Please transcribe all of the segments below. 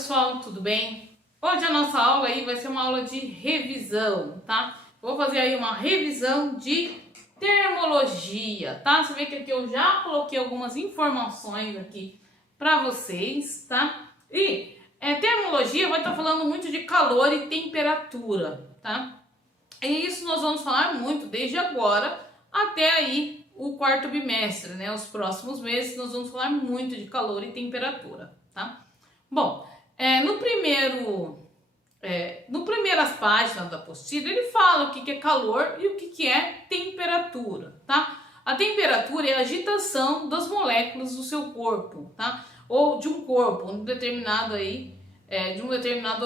pessoal, tudo bem? Hoje a nossa aula aí vai ser uma aula de revisão, tá? Vou fazer aí uma revisão de termologia, tá? Você vê que aqui eu já coloquei algumas informações aqui para vocês, tá? E termologia vai estar falando muito de calor e temperatura, tá? E isso nós vamos falar muito desde agora até aí o quarto bimestre, né? Os próximos meses nós vamos falar muito de calor e temperatura, tá? Bom, no primeiras páginas da apostila ele fala o que é calor e o que é temperatura, tá? A temperatura é a agitação das moléculas do seu corpo, tá? Ou de um corpo, de um determinado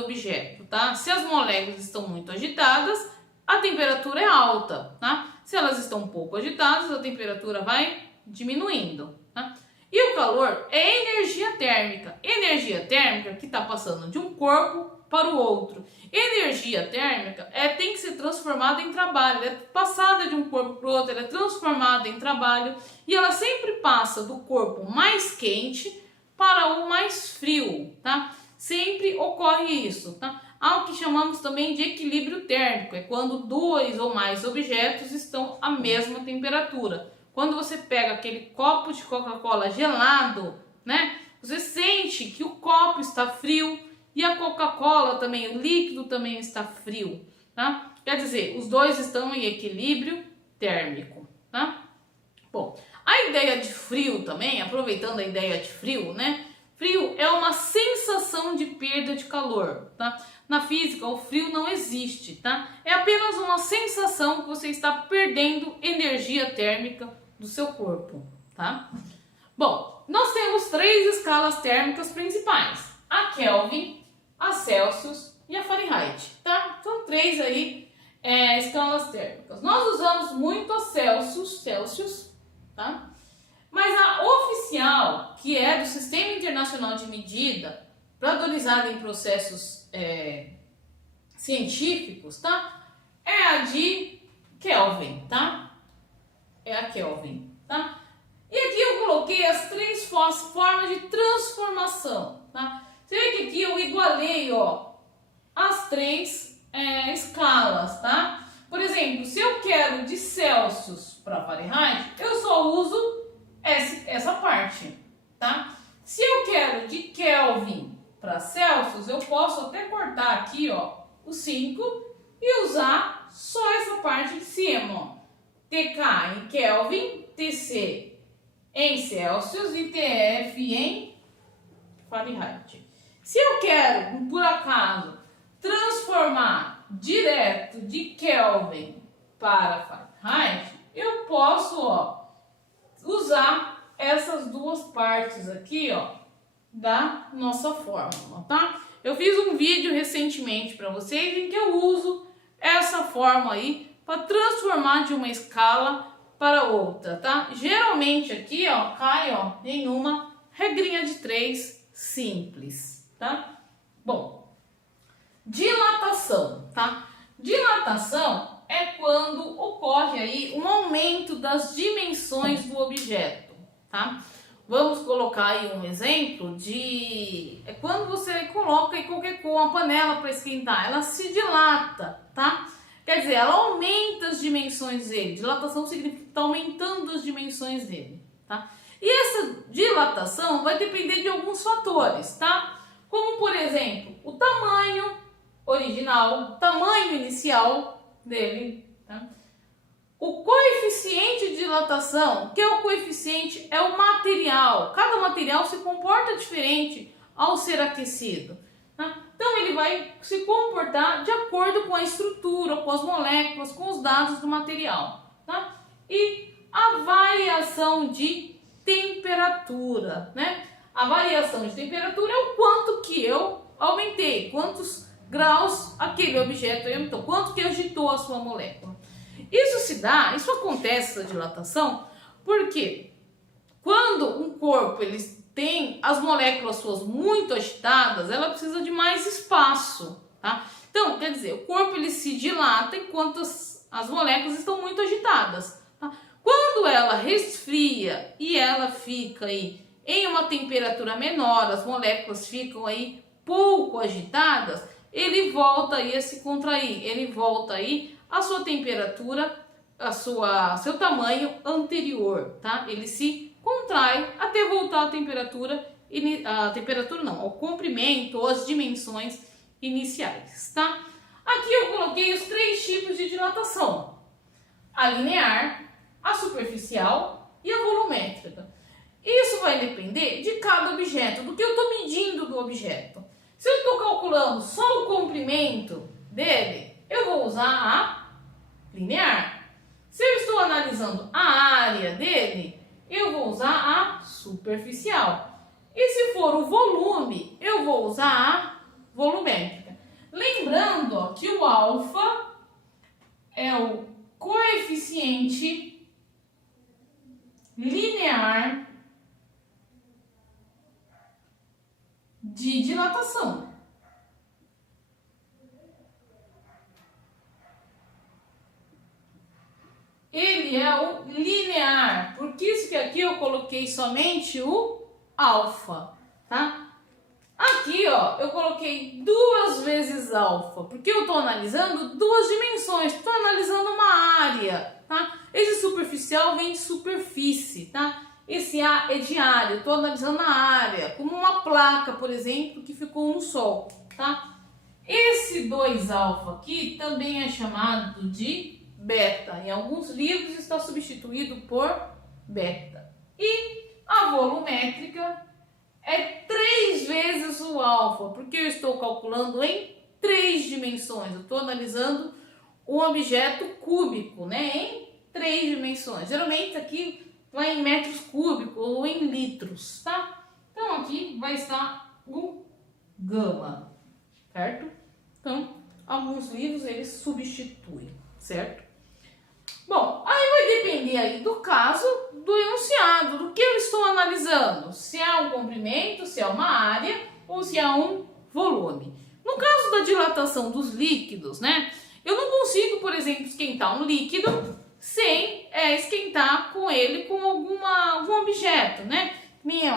objeto, tá? Se as moléculas estão muito agitadas, a temperatura é alta, tá? Se elas estão um pouco agitadas, a temperatura vai diminuindo, tá? E o calor é energia térmica. Energia térmica que está passando de um corpo para o outro. Energia térmica tem que ser transformada em trabalho. É passada de um corpo para o outro, ela é transformada em trabalho. E ela sempre passa do corpo mais quente para o mais frio, tá? Sempre ocorre isso, tá? Há o que chamamos também de equilíbrio térmico. É quando dois ou mais objetos estão à mesma temperatura. Quando você pega aquele copo de Coca-Cola gelado, né? Você sente que o copo está frio e a Coca-Cola também, o líquido também está frio, tá? Quer dizer, os dois estão em equilíbrio térmico, tá? Bom, a ideia de frio também, aproveitando a ideia de frio, né? Frio é uma sensação de perda de calor, tá? Na física, o frio não existe, tá? É apenas uma sensação que você está perdendo energia térmica do seu corpo, tá? Bom, nós temos três escalas térmicas principais: a Kelvin, a Celsius e a Fahrenheit, tá? São três aí escalas térmicas. Nós usamos muito a Celsius, tá? Mas a oficial, que é do Sistema Internacional de Medida, padronizada em processos científicos, tá? É a de Kelvin, tá? É a Kelvin, tá? E aqui eu coloquei as três formas de transformação, tá? Você vê que aqui eu igualei, ó, as três escalas, tá? Por exemplo, se eu quero de Celsius para Fahrenheit, eu só uso essa parte, tá? Se eu quero de Kelvin para Celsius, eu posso até cortar aqui, ó, o 5 e usar só essa parte de cima, ó. TK em Kelvin, TC em Celsius e TF em Fahrenheit. Se eu quero, por acaso, transformar direto de Kelvin para Fahrenheit, eu posso, ó, usar essas duas partes aqui, ó, da nossa fórmula, tá? Eu fiz um vídeo recentemente para vocês em que eu uso essa fórmula aí para transformar de uma escala para outra, tá? Geralmente aqui, ó, cai, ó, em uma regrinha de 3 simples, tá? Bom, dilatação, tá? Dilatação é quando ocorre aí um aumento das dimensões do objeto, tá? Vamos colocar aí um exemplo de quando você coloca aí qualquer coisa, uma panela para esquentar, ela se dilata, tá? Quer dizer, ela aumenta as dimensões dele. Dilatação significa que está aumentando as dimensões dele, tá? E essa dilatação vai depender de alguns fatores, tá? Como, por exemplo, o tamanho original, o tamanho inicial dele, tá? O coeficiente de dilatação, que é o coeficiente, é o material. Cada material se comporta diferente ao ser aquecido, tá? Então ele vai se comportar de acordo com a estrutura, com as moléculas, com os dados do material, tá? E a variação de temperatura, né? A variação de temperatura é o quanto que eu aumentei, quantos graus aquele objeto aumentou, quanto que agitou a sua molécula. Isso acontece, essa dilatação, porque quando um corpo tem as moléculas suas muito agitadas, ela precisa de mais espaço, tá? Então, quer dizer, o corpo ele se dilata enquanto as moléculas estão muito agitadas, tá? Quando ela resfria e ela fica aí em uma temperatura menor, as moléculas ficam aí pouco agitadas, ele volta aí a se contrair, ele volta aí a sua temperatura, seu tamanho anterior, tá? Ele se contrai até voltar à temperatura, não, ao comprimento ou às dimensões iniciais, tá? Aqui eu coloquei os 3 tipos de dilatação: a linear, a superficial e a volumétrica. Isso vai depender de cada objeto, do que eu estou medindo do objeto. Se eu estou calculando só o comprimento dele, eu vou usar a linear. Se eu estou analisando a área dele, eu vou usar a superficial. E se for o volume, eu vou usar a volumétrica. Lembrando, ó, que o alfa é o coeficiente linear de dilatação. Ele é o linear, por isso que aqui eu coloquei somente o alfa, tá? Aqui, ó, eu coloquei 2 vezes alfa, porque eu estou analisando 2 dimensões, estou analisando uma área, tá? Esse superficial vem de superfície, tá? Esse A é de área, eu estou analisando a área, como uma placa, por exemplo, que ficou no sol, tá? Esse 2 alfa aqui também é chamado de beta. Em alguns livros está substituído por beta. E a volumétrica é 3 vezes o alfa, porque eu estou calculando em 3 dimensões. Eu estou analisando um objeto cúbico, né? Em 3 dimensões. Geralmente aqui vai em metros cúbicos ou em litros, tá? Então aqui vai estar o gama, certo? Então, alguns livros eles substituem, certo? Bom, aí vai depender aí do caso, do enunciado, do que eu estou analisando. Se é um comprimento, se é uma área ou se é um volume. No caso da dilatação dos líquidos, né? Eu não consigo, por exemplo, esquentar um líquido sem esquentar com ele com algum objeto, né?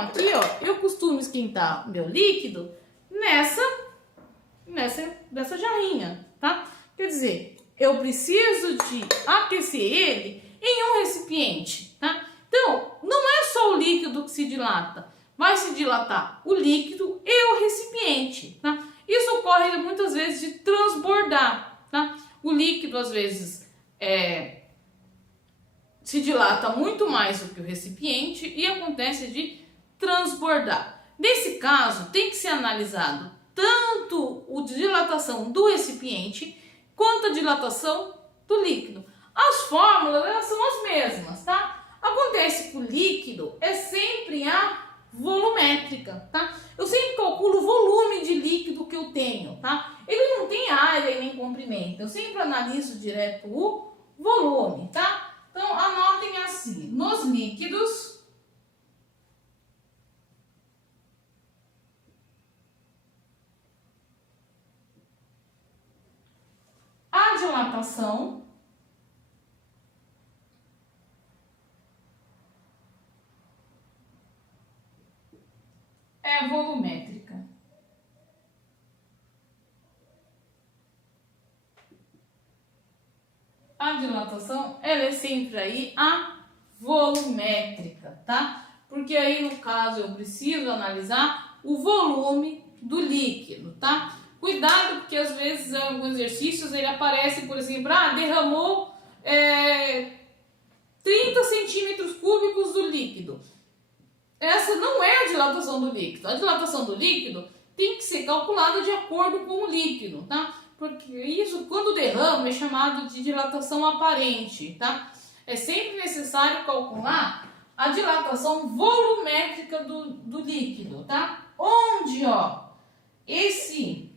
Aqui, ó, eu costumo esquentar meu líquido dessa jarrinha, tá? Quer dizer, eu preciso de aquecer ele em um recipiente, tá? Então, não é só o líquido que se dilata, vai se dilatar o líquido e o recipiente, tá? Isso ocorre muitas vezes de transbordar, tá? O líquido, às vezes, se dilata muito mais do que o recipiente e acontece de transbordar. Nesse caso, tem que ser analisado tanto a dilatação do recipiente quanto a dilatação do líquido. As fórmulas, elas são as mesmas, tá? Acontece que o líquido é sempre a volumétrica, tá? Eu sempre calculo o volume de líquido que eu tenho, tá? Ele não tem área e nem comprimento. Eu sempre analiso direto o volume, tá? Então, anotem assim, nos líquidos, a dilatação é volumétrica. A dilatação, ela é sempre aí a volumétrica, tá? Porque aí, no caso, eu preciso analisar o volume do líquido, tá? Cuidado, porque às vezes em alguns exercícios ele aparece, por exemplo, derramou 30 centímetros cúbicos do líquido. Essa não é a dilatação do líquido. A dilatação do líquido tem que ser calculada de acordo com o líquido, tá? Porque isso, quando derrama, é chamado de dilatação aparente, tá? É sempre necessário calcular a dilatação volumétrica do líquido, tá? Onde, ó, esse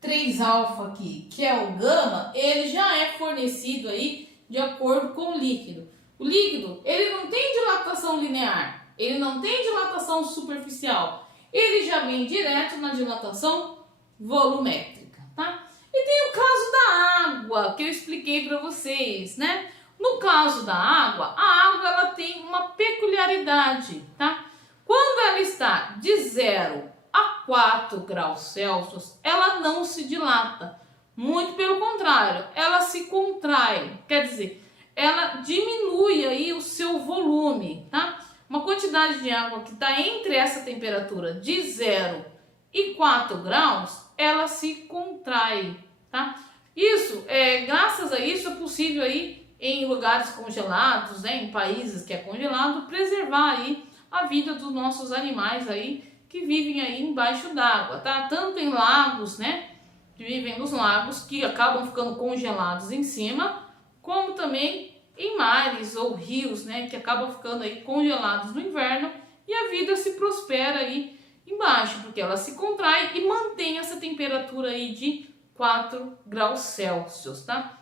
3 alfa aqui, que é o gama, ele já é fornecido aí de acordo com o líquido. O líquido, ele não tem dilatação linear, ele não tem dilatação superficial, ele já vem direto na dilatação volumétrica, tá? E tem o caso da água, que eu expliquei para vocês, né? No caso da água, a água ela tem uma peculiaridade, tá? Quando ela está de 0 a 4 graus Celsius, ela não se dilata. Muito pelo contrário, ela se contrai. Quer dizer, ela diminui aí o seu volume, tá? Uma quantidade de água que está entre essa temperatura de 0 e 4 graus, ela se contrai, tá? Graças a isso é possível aí em lugares congelados, né, em países que é congelado, preservar aí a vida dos nossos animais aí que vivem aí embaixo d'água, tá? Tanto em lagos, né, que vivem nos lagos que acabam ficando congelados em cima, como também em mares ou rios, né, que acabam ficando aí congelados no inverno e a vida se prospera aí embaixo, porque ela se contrai e mantém essa temperatura aí de 4 graus Celsius, tá?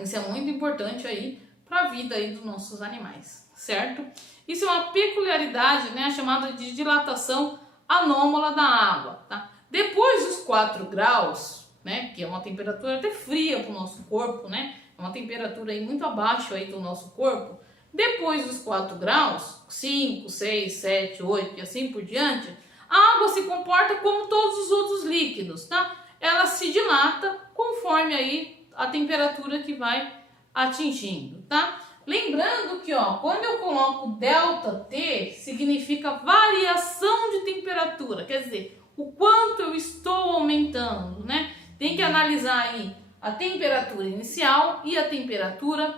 Isso é muito importante aí para a vida aí dos nossos animais, certo? Isso é uma peculiaridade, né, chamada de dilatação anômala da água, tá? Depois dos 4 graus, né, que é uma temperatura até fria para o nosso corpo, né? É uma temperatura aí muito abaixo aí do nosso corpo. Depois dos 4 graus, 5, 6, 7, 8 e assim por diante, a água se comporta como todos os outros líquidos, tá? Ela se dilata conforme aí a temperatura que vai atingindo, tá? Lembrando que, ó, quando eu coloco delta T, significa variação de temperatura, quer dizer, o quanto eu estou aumentando, né? Tem que analisar aí a temperatura inicial e a temperatura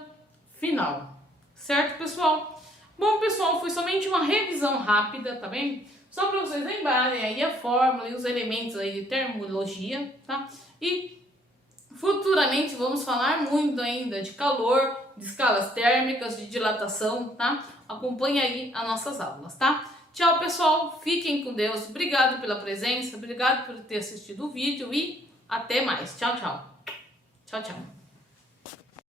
final, certo, pessoal? Bom, pessoal, foi somente uma revisão rápida, tá bem? Só para vocês lembrarem aí a fórmula e os elementos aí de termologia, tá? E futuramente vamos falar muito ainda de calor, de escalas térmicas, de dilatação, tá? Acompanhe aí as nossas aulas, tá? Tchau, pessoal. Fiquem com Deus. Obrigado pela presença, obrigado por ter assistido o vídeo e até mais. Tchau, tchau. Tchau, tchau.